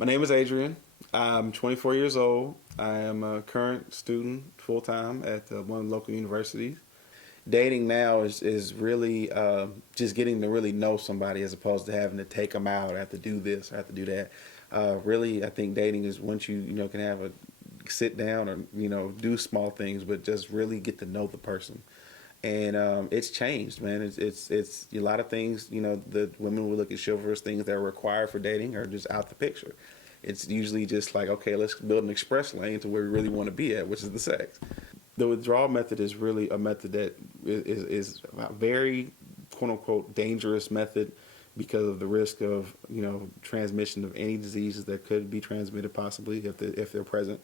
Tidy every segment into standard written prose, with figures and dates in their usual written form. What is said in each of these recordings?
My name is Adrian. I'm 24 years old. I am a current student full-time at one of the local universities. Dating now is really just getting to really know somebody as opposed to having to take them out or have to do this or have to do that. Really, I think dating is once you can have a sit down or do small things, but just really get to know the person. And it's changed, man. It's a lot of things. The women will look at chivalrous things that are required for dating are just out the picture. It's usually just like, okay, let's build an express lane to where we really want to be at, which is the sex. The withdrawal method is really a method that is a very quote unquote dangerous method because of the risk of transmission of any diseases that could be transmitted possibly if they're present.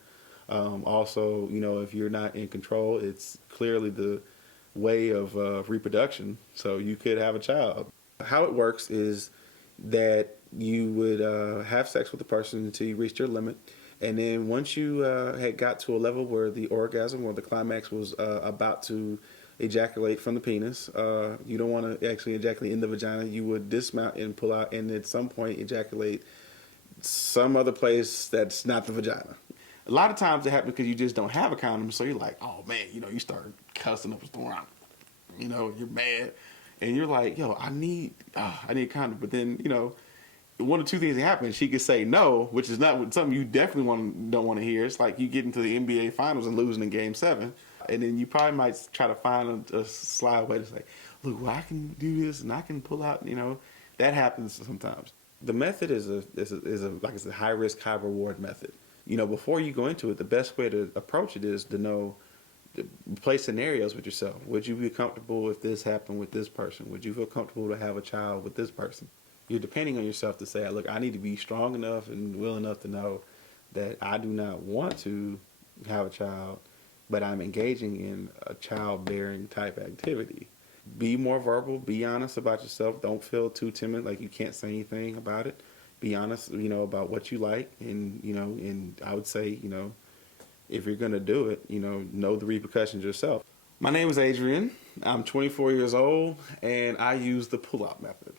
Also, if you're not in control, it's clearly the way of reproduction, so you could have a child. How it works is that you would have sex with the person until you reached your limit, and then once you had got to a level where the orgasm or the climax was about to ejaculate from the penis, you don't want to actually ejaculate in the vagina, you would dismount and pull out and at some point ejaculate some other place that's not the vagina. A lot of times it happens because you just don't have a condom, so you're like, oh man, you start cussing up a storm, you're mad, and you're like, yo, I need a condom. But then, one or two things happen. She could say no, which is not something you definitely don't want to hear. It's like you get into the NBA Finals and losing in Game 7, and then you probably might try to find a sly way to say, look, well, I can do this and I can pull out. That happens sometimes. The method is a high risk, high reward method. Before you go into it, the best way to approach it is to play scenarios with yourself. Would you be comfortable if this happened with this person? Would you feel comfortable to have a child with this person? You're depending on yourself to say, look, I need to be strong enough and willing enough to know that I do not want to have a child, but I'm engaging in a childbearing type activity. Be more verbal, be honest about yourself. Don't feel too timid, like you can't say anything about it. Be honest, about what you like, and I would say, if you're gonna do it, know the repercussions yourself. My name is Adrian. I'm 24 years old, and I use the pullout method.